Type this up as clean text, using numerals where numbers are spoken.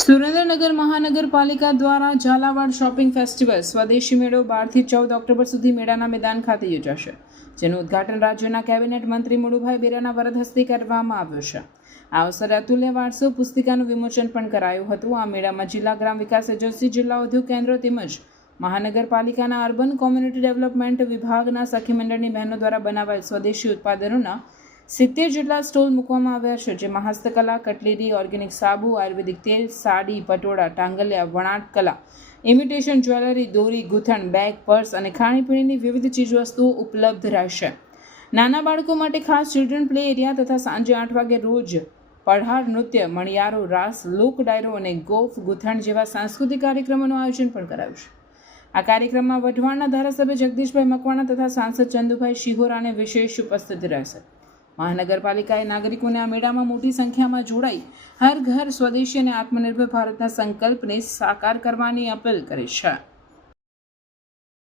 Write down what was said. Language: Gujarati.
સુરેન્દ્રનગર મહાનગરપાલિકા દ્વારા ઝાલાવાડ શોપિંગ ફેસ્ટિવલ સ્વદેશી મેળો 12 થી 14 ઓક્ટોબર સુધી મેળાના મેદાન ખાતે યોજાશે, જેનું ઉદ્ઘાટન રાજ્યના કેબિનેટ મંત્રી મુળુભાઈ બેરાના વરદ હસ્તે કરવામાં આવ્યું છે. આ અવસરે અતુલ્ય વારસો પુસ્તિકાનું વિમોચન પણ કરાયું હતું. આ મેળામાં જિલ્લા ગ્રામ વિકાસ એજન્સી, જિલ્લા ઉદ્યોગ કેન્દ્રો તેમજ મહાનગરપાલિકાના અર્બન કોમ્યુનિટી ડેવલપમેન્ટ વિભાગના સખી મંડળની બહેનો દ્વારા બનાવાયેલ સ્વદેશી ઉત્પાદનોના 70 જેટલા સ્ટોલ મૂકવામાં આવ્યા છે, જેમાં હસ્તકલા, કટલેરી, ઓર્ગેનિક સાબુ, આયુર્વેદિક તેલ, સાડી, પટોળા, ટાંગલિયા, વણાટ કલા, ઇમિટેશન જ્વેલરી, દોરી, ગૂંથણ, બેગ, પર્સ અને ખાણીપીણીની વિવિધ ચીજવસ્તુઓ ઉપલબ્ધ રહેશે. નાના બાળકો માટે ખાસ ચિલ્ડ્રન પ્લે એરિયા તથા સાંજે 8 વાગે રોજ પઢાર નૃત્ય, મણિયારો, રાસ, લોક ડાયરો અને ગોફ ગૂંથણ જેવા સાંસ્કૃતિક કાર્યક્રમોનું આયોજન પણ કરાયું છે. આ કાર્યક્રમમાં વઢવાણના ધારાસભ્ય જગદીશભાઈ મકવાણા તથા સાંસદ ચંદુભાઈ શિહોરાને વિશેષ ઉપસ્થિત રહેશે. મહાનગરપાલિકાએ નાગરિકોને આ મેળામાં મોટી સંખ્યામાં જોડાઈ હર ઘર સ્વદેશી અને આત્મનિર્ભર ભારતના સંકલ્પને સાકાર કરવાની અપીલ કરી છે.